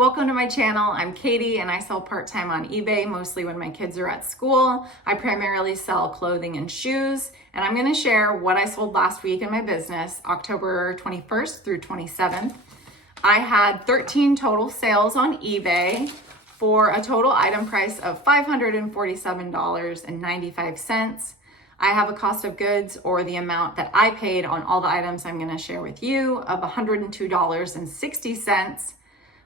Welcome to my channel. I'm Katie and I sell part-time on eBay, mostly when my kids are at school. I primarily sell clothing and shoes, and I'm gonna share what I sold last week in my business, October 21st through 27th. I had 13 total sales on eBay for a total item price of $547.95. I have a cost of goods, or the amount that I paid on all the items I'm gonna share with you, of $102.60.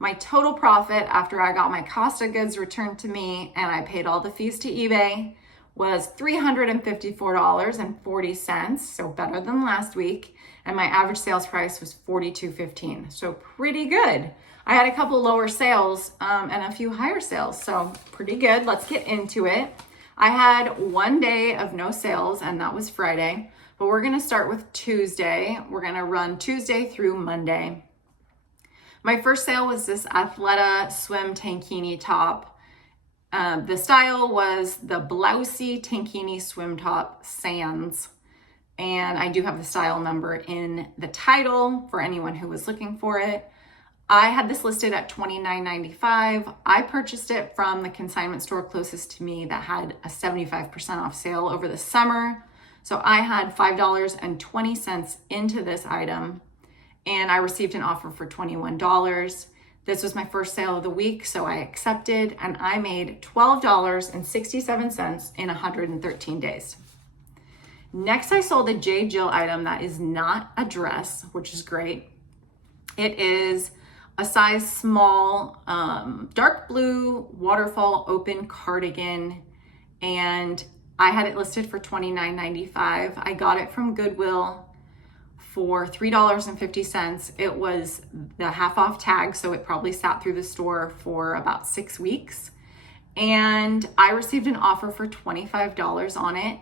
My total profit after I got my cost of goods returned to me and I paid all the fees to eBay was $354.40, so better than last week. And my average sales price was $42.15, so pretty good. I had a couple lower sales and a few higher sales, so pretty good. Let's get into it. I had one day of no sales, and that was Friday, but we're gonna start with Tuesday. We're gonna run Tuesday through Monday. My first sale was this Athleta swim tankini top. The style was the blousey tankini swim top Sands. And I do have the style number in the title for anyone who was looking for it. I had this listed at $29.95. I purchased it from the consignment store closest to me that had a 75% off sale over the summer. So I had $5.20 into this item, and I received an offer for $21. This was my first sale of the week, so I accepted, and I made $12.67 in 113 days. Next, I sold a J. Jill item that is not a dress, which is great. It is a size small, dark blue waterfall open cardigan, and I had it listed for $29.95. I got it from Goodwill for $3.50. It was the half off tag, so it probably sat through the store for about 6 weeks. And I received an offer for $25 on it.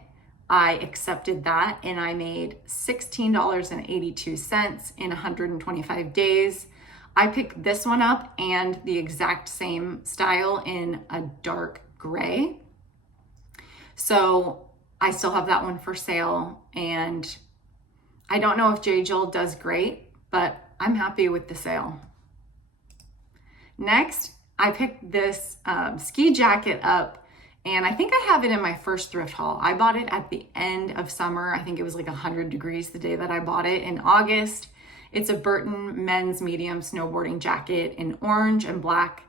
I accepted that, and I made $16.82 in 125 days. I picked this one up and the exact same style in a dark gray. So I still have that one for sale, and I don't know if J. Jill does great, but I'm happy with the sale. Next, I picked this ski jacket up, and I think I have it in my first thrift haul. I bought it at the end of summer. I think it was like 100 degrees the day that I bought it in August. It's a Burton men's medium snowboarding jacket in orange and black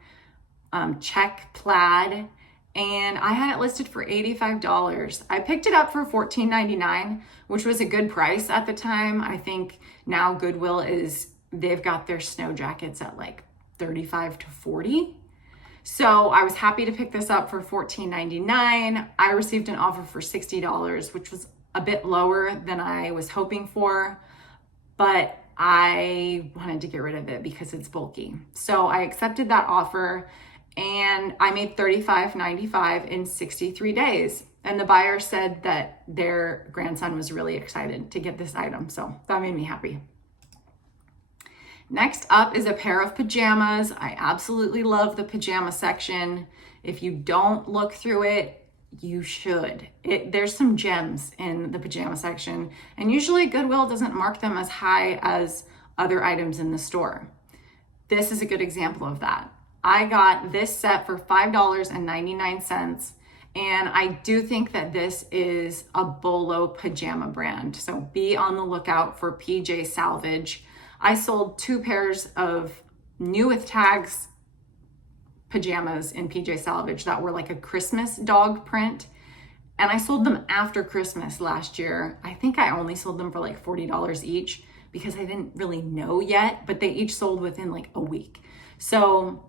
check plaid, and I had it listed for $85. I picked it up for $14.99, which was a good price at the time. I think now Goodwill they've got their snow jackets at like $35 to $40. So I was happy to pick this up for $14.99. I received an offer for $60, which was a bit lower than I was hoping for, but I wanted to get rid of it because it's bulky. So I accepted that offer, and I made $35.95 in 63 days. And the buyer said that their grandson was really excited to get this item, so that made me happy. Next up is a pair of pajamas. I absolutely love the pajama section. If you don't look through it, you should. There's some gems in the pajama section, and usually Goodwill doesn't mark them as high as other items in the store. This is a good example of that. I got this set for $5.99, and I do think that this is a Bolo pajama brand, so be on the lookout for PJ Salvage. I sold 2 pairs of new with tags pajamas in PJ Salvage that were like a Christmas dog print, and I sold them after Christmas last year. I think I only sold them for like $40 each because I didn't really know yet, but they each sold within like a week. So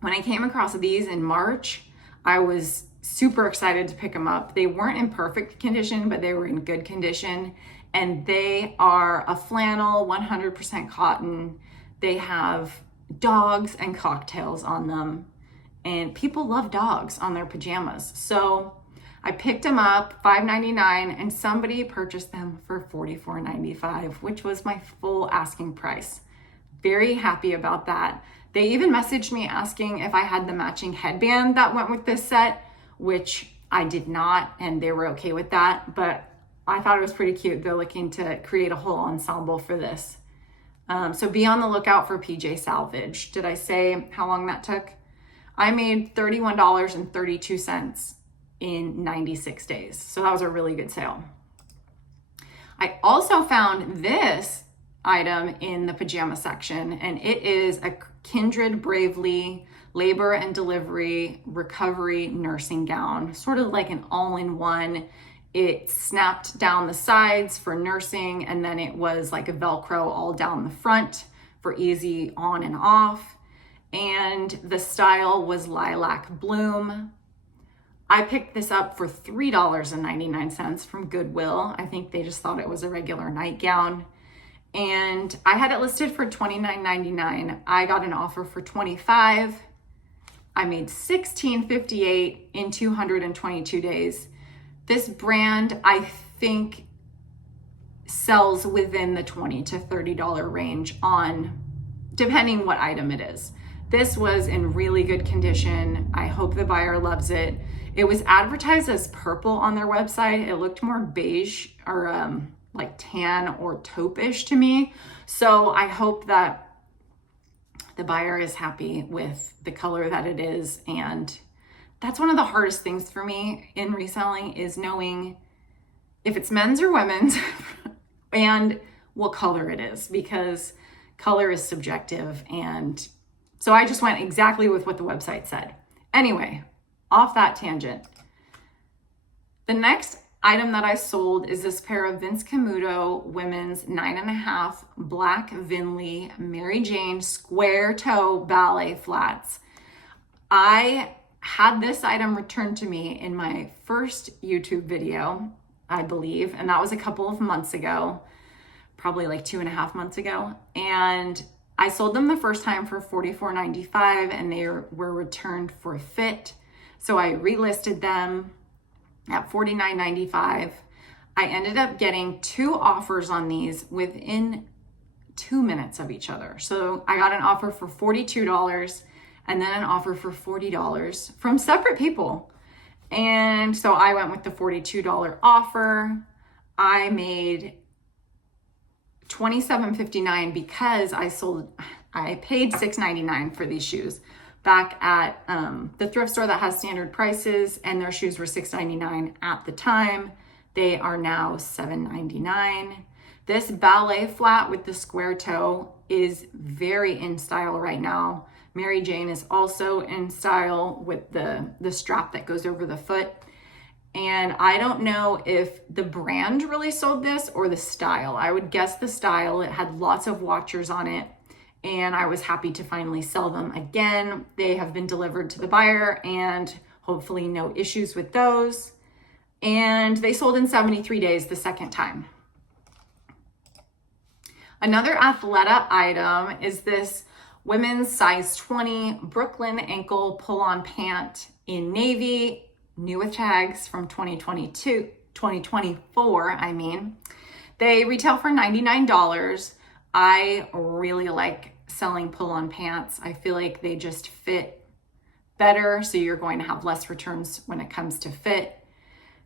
when I came across these in March, I was super excited to pick them up. They weren't in perfect condition, but they were in good condition, and they are a flannel, 100% cotton. They have dogs and cocktails on them, and people love dogs on their pajamas. So I picked them up, $5.99, and somebody purchased them for $44.95, which was my full asking price. Very happy about that. They even messaged me asking if I had the matching headband that went with this set, which I did not, and they were okay with that, but I thought it was pretty cute. They're looking to create a whole ensemble for this. So be on the lookout for PJ Salvage. Did I say how long that took? I made $31.32 in 96 days. So that was a really good sale. I also found this item in the pajama section, and it is a Kindred Bravely labor and delivery recovery nursing gown, sort of like an all-in-one. It snapped down the sides for nursing, and then it was like a Velcro all down the front for easy on and off. And the style was lilac bloom. I picked this up for $3.99 from Goodwill. I think they just thought it was a regular nightgown. And I had it listed for $29.99. I got an offer for $25. I made $16.58 in 222 days. This brand, I think, sells within the $20 to $30 range on, depending what item it is. This was in really good condition. I hope the buyer loves it. It was advertised as purple on their website. It looked more beige or like tan or taupe-ish to me. So I hope that the buyer is happy with the color that it is. And that's one of the hardest things for me in reselling, is knowing if it's men's or women's and what color it is, because color is subjective. And so I just went exactly with what the website said. Anyway, off that tangent. The next item that I sold is this pair of Vince Camuto women's 9.5 black Vinley Mary Jane square toe ballet flats. I had this item returned to me in my first YouTube video, I believe, and that was a couple of months ago, probably like 2.5 months ago. And I sold them the first time for $44.95, and they were returned for fit. So I relisted them at $49.95. I ended up getting 2 offers on these within 2 minutes of each other. So I got an offer for $42 and then an offer for $40 from separate people. And so I went with the $42 offer. I made $27.59 because I paid $6.99 for these shoes back at the thrift store that has standard prices, and their shoes were $6.99 at the time. They are now $7.99. This ballet flat with the square toe is very in style right now. Mary Jane is also in style with the strap that goes over the foot. And I don't know if the brand really sold this or the style. I would guess the style. It had lots of watchers on it, and I was happy to finally sell them again. They have been delivered to the buyer, and hopefully no issues with those. And they sold in 73 days the second time. Another Athleta item is this women's size 20 Brooklyn ankle pull-on pant in navy, new with tags from 2024, I mean. They retail for $99. I really like selling pull-on pants. I feel like they just fit better, so you're going to have less returns when it comes to fit.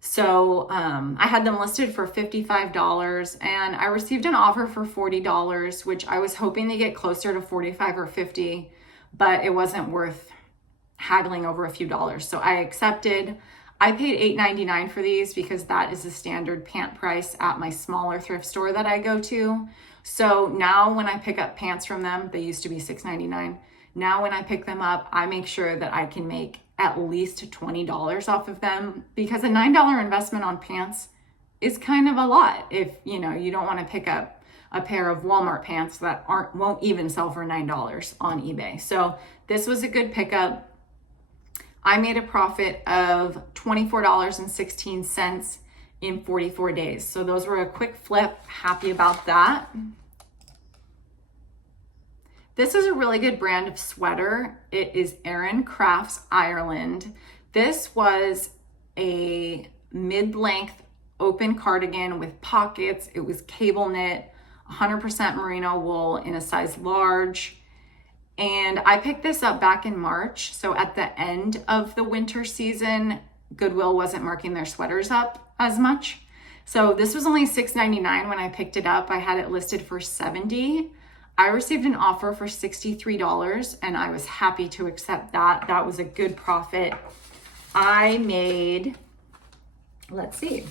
So I had them listed for $55, and I received an offer for $40, which I was hoping to get closer to $45 or $50, but it wasn't worth haggling over a few dollars. So I accepted. I paid $8.99 for these because that is the standard pant price at my smaller thrift store that I go to. So now when I pick up pants from them, they used to be $6.99. Now when I pick them up, I make sure that I can make at least $20 off of them, because a $9 investment on pants is kind of a lot if you don't want to pick up a pair of Walmart pants that won't even sell for $9 on eBay. So this was a good pickup. I made a profit of $24.16 in 44 days. So those were a quick flip. Happy about that. This is a really good brand of sweater. It is Erin Crafts Ireland. This was a mid-length open cardigan with pockets. It was cable knit, 100% merino wool in a size large. And I picked this up back in March. So at the end of the winter season, Goodwill wasn't marking their sweaters up as much. So this was only $6.99 when I picked it up. I had it listed for $70. I received an offer for $63 and I was happy to accept that. That was a good profit. I made, let's see,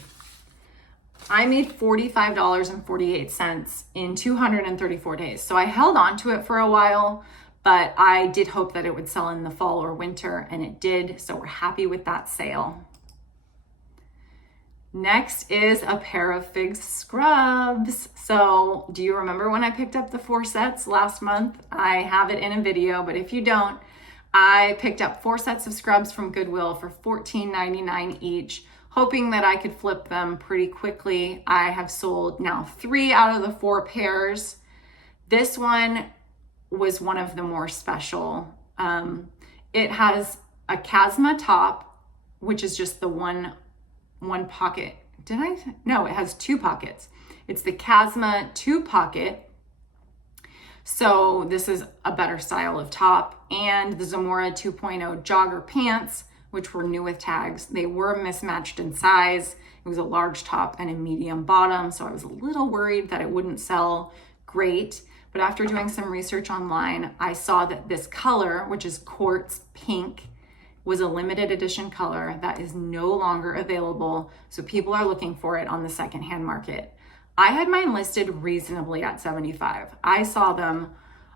I made $45.48 in 234 days. So I held on to it for a while, but I did hope that it would sell in the fall or winter, and it did. So we're happy with that sale. Next is a pair of Figs scrubs. So do you remember when I picked up the 4 sets last month? I have it in a video, but if you don't, I picked up 4 sets of scrubs from Goodwill for $14.99 each, hoping that I could flip them pretty quickly. I have sold now 3 out of the 4 pairs. This one was one of the more special. It has a Chasma top, which is just the one pocket. No, it has 2 pockets. It's the Chasma 2 pocket. So this is a better style of top. And the Zamora 2.0 jogger pants, which were new with tags. They were mismatched in size. It was a large top and a medium bottom. So I was a little worried that it wouldn't sell great. But after doing some research online, I saw that this color, which is quartz pink, was a limited edition color that is no longer available. So people are looking for it on the secondhand market. I had mine listed reasonably at $75. I saw them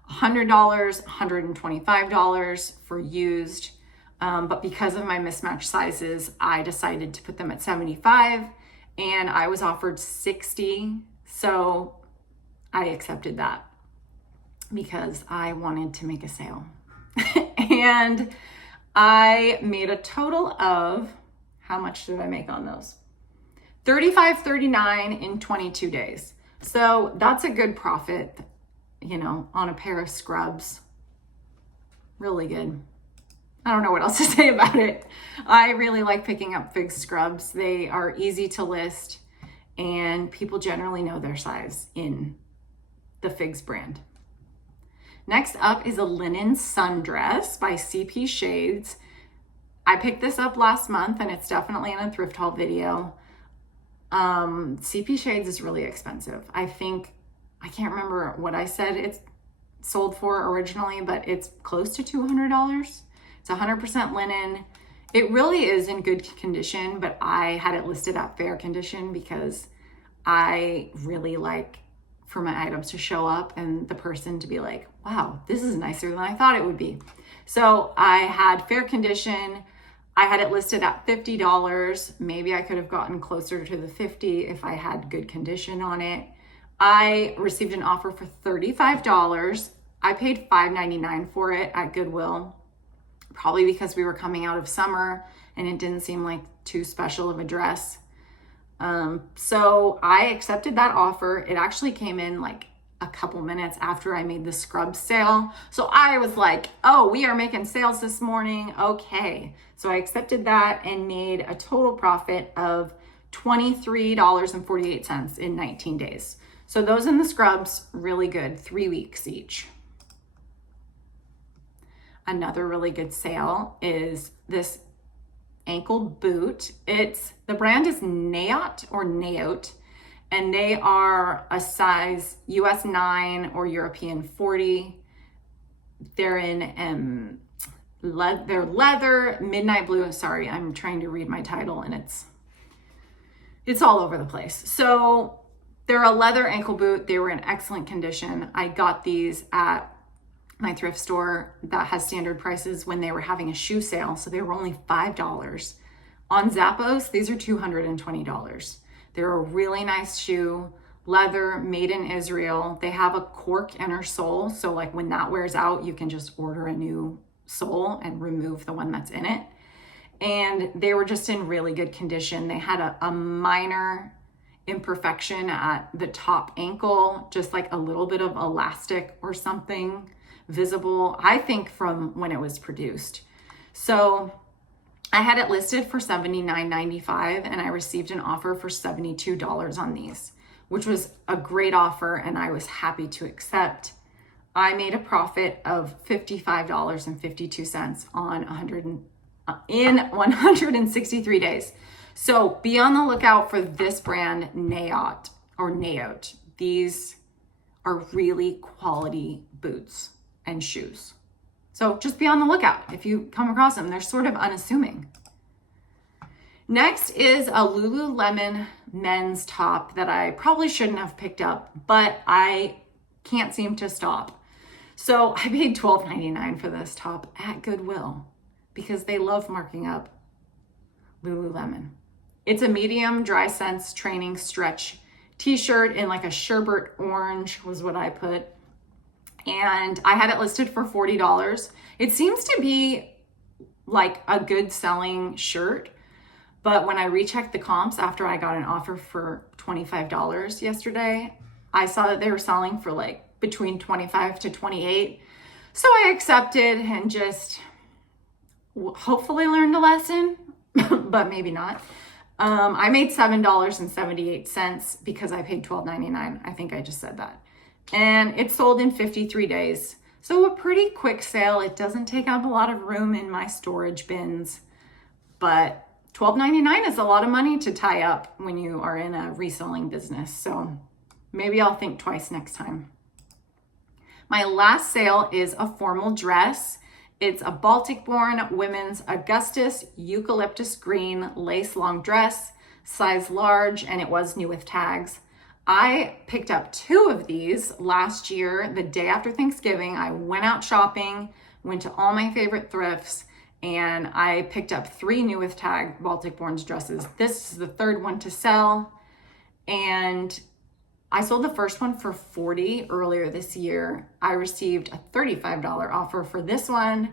$100, $125 for used. But because of my mismatched sizes, I decided to put them at $75, and I was offered $60. So I accepted that because I wanted to make a sale. And I made a total of, how much did I make on those? $35.39 in 22 days. So that's a good profit, on a pair of scrubs. Really good. I don't know what else to say about it. I really like picking up Figs scrubs. They are easy to list, and people generally know their size in the Figs brand. Next up is a linen sundress by CP Shades. I picked this up last month, and it's definitely in a thrift haul video. CP Shades is really expensive. I can't remember what I said it's sold for originally, but it's close to $200. It's 100% linen. It really is in good condition, but I had it listed at fair condition because I really like for my items to show up and the person to be like, wow, this is nicer than I thought it would be. So I had fair condition. I had it listed at $50. Maybe I could have gotten closer to the $50 if I had good condition on it. I received an offer for $35. I paid $5.99 for it at Goodwill, probably because we were coming out of summer and it didn't seem like too special of a dress. So I accepted that offer. It actually came in like a couple minutes after I made the scrub sale. So I was like, oh, we are making sales this morning. Okay. So I accepted that and made a total profit of $23.48 in 19 days. So those in the scrubs, really good, 3 weeks each. Another really good sale is this ankle boot. The brand is Naot, and they are a size US 9 or European 40. They're in they're leather, midnight blue. Sorry, I'm trying to read my title and it's all over the place. So they're a leather ankle boot. They were in excellent condition. I got these at my thrift store that has standard prices when they were having a shoe sale. So they were only $5. On Zappos, these are $220. They're a really nice shoe, leather, made in Israel. They have a cork inner sole. So like when that wears out, you can just order a new sole and remove the one that's in it. And they were just in really good condition. They had a minor imperfection at the top ankle, just like a little bit of elastic or something visible, I think, from when it was produced. So I had it listed for $79.95 and I received an offer for $72 on these, which was a great offer and I was happy to accept. I made a profit of $55.52 in 163 days. So be on the lookout for this brand, Naot. These are really quality boots and shoes. So just be on the lookout if you come across them. They're sort of unassuming. Next is a Lululemon men's top that I probably shouldn't have picked up, but I can't seem to stop. So I paid $12.99 for this top at Goodwill because they love marking up Lululemon. It's a medium dry sense training stretch t-shirt in like a sherbet orange was what I put. And I had it listed for $40. It seems to be like a good selling shirt, but when I rechecked the comps after I got an offer for $25 yesterday, I saw that they were selling for like between $25 to $28. So I accepted and just hopefully learned a lesson, but maybe not. I made $7.78 because I paid $12.99. I think I just said that. And it sold in 53 days. So a pretty quick sale. It doesn't take up a lot of room in my storage bins, but $12.99 is a lot of money to tie up when you are in a reselling business. So maybe I'll think twice next time. My last sale is a formal dress. It's a Baltic-born women's Augustus eucalyptus green lace long dress, size large, and it was new with tags. I picked up 2 of these last year, the day after Thanksgiving. I went out shopping, went to all my favorite thrifts, and I picked up 3 new with tag Baltic-born dresses. This is the 3rd one to sell, and I sold the first one for $40 earlier this year. I received a $35 offer for this one,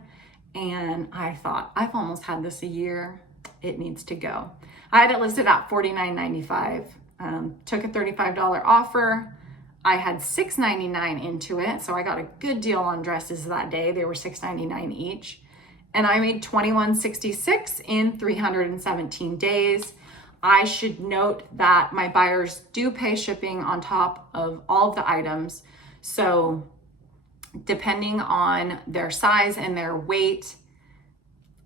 and I thought, I've almost had this a year. It needs to go. I had it listed at $49.95. Took a $35 offer. I had $6.99 into it, so I got a good deal on dresses that day. They were $6.99 each. And I made $21.66 in 317 days. I should note that my buyers do pay shipping on top of all of the items. So depending on their size and their weight,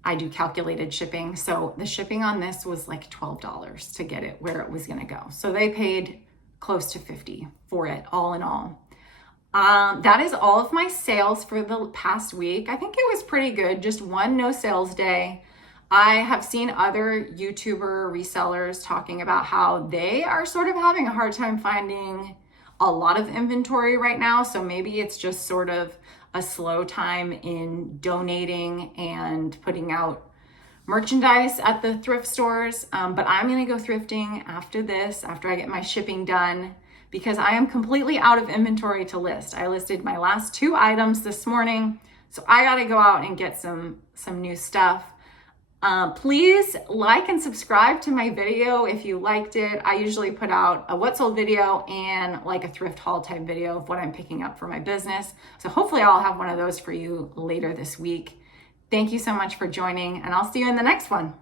I do calculated shipping. So the shipping on this was like $12 to get it where it was gonna go. So they paid close to $50 for it, all in all. That is all of my sales for the past week. I think it was pretty good, just one no sales day. I have seen other YouTuber resellers talking about how they are sort of having a hard time finding a lot of inventory right now. So maybe it's just sort of a slow time in donating and putting out merchandise at the thrift stores. But I'm gonna go thrifting after this, after I get my shipping done, because I am completely out of inventory to list. I listed my last 2 items this morning, so I gotta go out and get some new stuff. Please like and subscribe to my video if you liked it. I usually put out a what sold video and like a thrift haul type video of what I'm picking up for my business. So hopefully I'll have one of those for you later this week. Thank you so much for joining, and I'll see you in the next one.